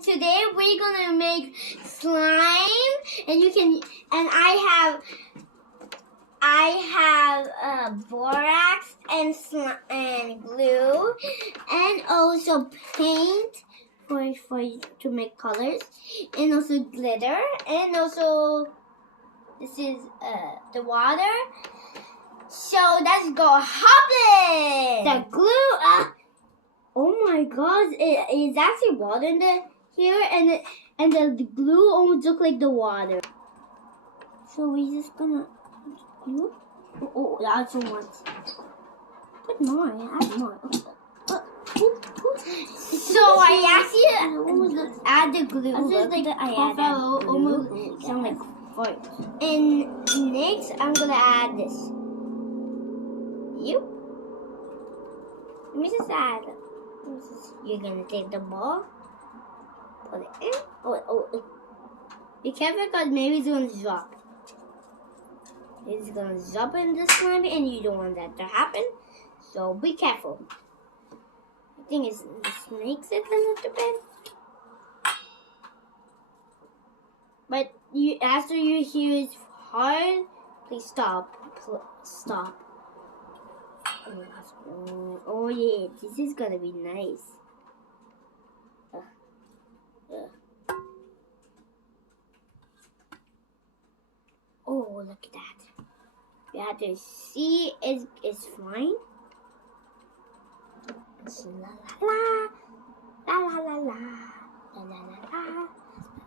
and today we're gonna make slime, and I have borax and glue, and also paint for to make colors, and also glitter, and also this is the water. So let's go hopping. The glue. Oh my God! It's actually water in here, and the glue almost look like the water. So we're just gonna glue. Oh, that's so much. Put more. Add more. So I actually add the glue. Almost sound like fart. And next, I'm gonna add this. Yep. Let me just add. You're gonna take the ball, put it in. Oh. Be careful because maybe it's gonna drop. It's gonna drop in the slime and you don't want that to happen. So be careful. I think it makes it a little bit. But after you hear it's hard, please stop. Stop. Oh yeah, this is gonna be nice. Oh, look at that. You have to see it's flying. La la la la la la la la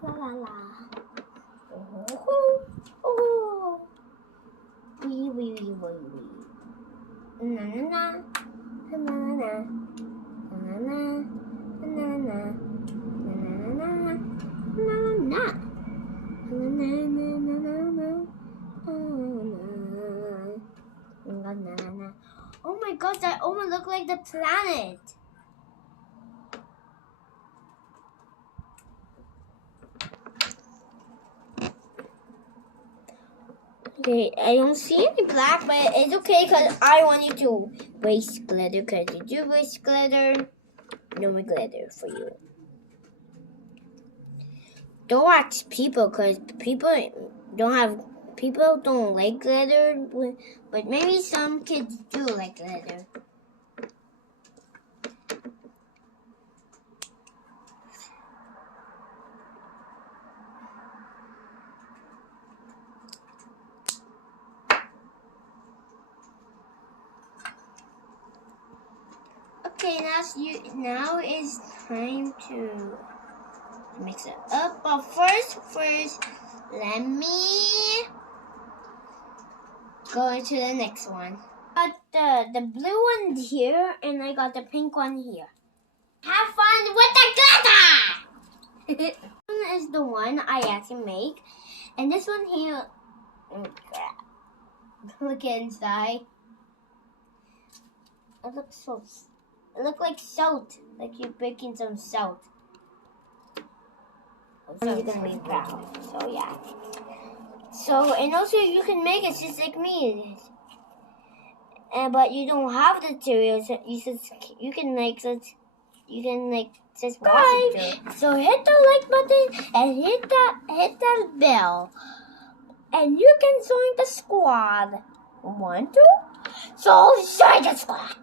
la la la. Oh. Wee. Na na na na na na na na. Oh my God, that almost looks like the planet. Okay, I don't see any black, but it's okay because I want you to waste glitter because you do waste glitter. No more glitter for you. Don't ask people because people don't like glitter, but maybe some kids do like glitter. Okay, now it's time to mix it up. But first, let me go into the next one. I got the blue one here, and I got the pink one here. Have fun with the glitter! This one is the one I actually make, and this one here. Look inside. It looks like salt, like you're baking some salt. So you're gonna be brown. So yeah. So and also you can make it just like me. But you don't have the materials. You can just watch it. So hit the like button and hit the bell, and you can join the squad. Want to? So join the squad.